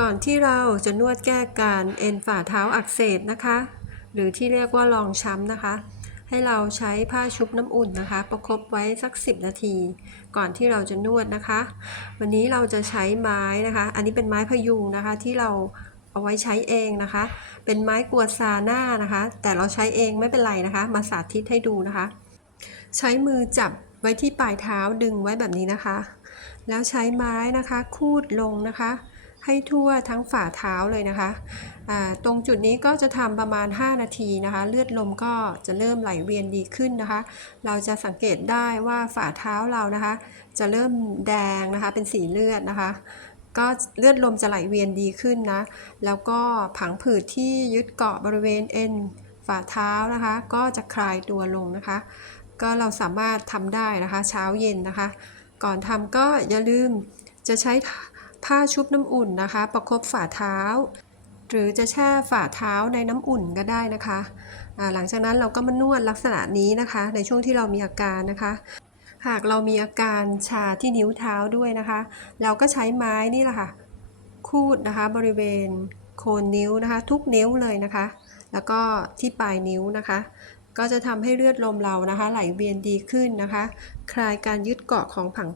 ก่อนที่เราจะนวดแก้การเอ็นฝ่าเท้าอักเสบนะคะ หรือที่เรียกว่ารองช้ำนะคะ ให้เราใช้ผ้าชุบน้ำอุ่นนะคะ ประคบไว้สัก 10 นาที ก่อนที่เราจะนวดนะคะ วันนี้เราจะใช้ไม้นะคะ อันนี้เป็นไม้พยุงนะคะที่เราเอาไว้ใช้เองนะคะ เป็นไม้กวดซาหน้านะคะ แต่เราใช้เองไม่เป็นไรนะคะ มาสาธิตให้ดูนะคะ ใช้มือจับไว้ที่ปลายเท้าดึงไว้แบบนี้นะคะ แล้วใช้ไม้นะคะ คูดลงนะคะ ให้ทั่วทั้งฝ่าเท้าเลยนะคะตรงจุดนี้ก็จะทำประมาณ 5 นาทีนะคะ เลือดลมก็จะเริ่มไหลเวียนดีขึ้นนะคะ เราจะสังเกตได้ว่าฝ่าเท้าเรานะคะ จะเริ่มแดงนะคะเป็นสีเลือดนะคะ ก็เลือดลมจะไหลเวียนดีขึ้นนะ แล้วก็ผังผืดที่ยึดเกาะบริเวณเอ็นฝ่าเท้านะคะ ก็จะคลายตัวลงนะคะ ก็เราสามารถทำได้นะคะ เช้าเย็นนะคะ ก่อนทำก็อย่าลืมจะใช้ ผ้าชุบน้ำอุ่นนะคะ ประคบฝ่าเท้า หรือจะแช่ฝ่าเท้าในน้ำอุ่นก็ได้นะคะหลังจากนั้นเราก็มานวดลักษณะนี้นะคะ ในช่วงที่เรามีอาการนะคะ หากเรามีอาการชาที่นิ้วเท้าด้วยนะคะ เราก็ใช้ไม้นี่แหละค่ะคูดนะคะบริเวณโคนนิ้วนะคะ ทุกนิ้วเลยนะคะ แล้วก็ที่ปลายนิ้วนะคะ ก็จะทำให้เลือดลมเรานะคะ ไหลเวียนดีขึ้นนะคะ คลายการยึดเกาะของผัง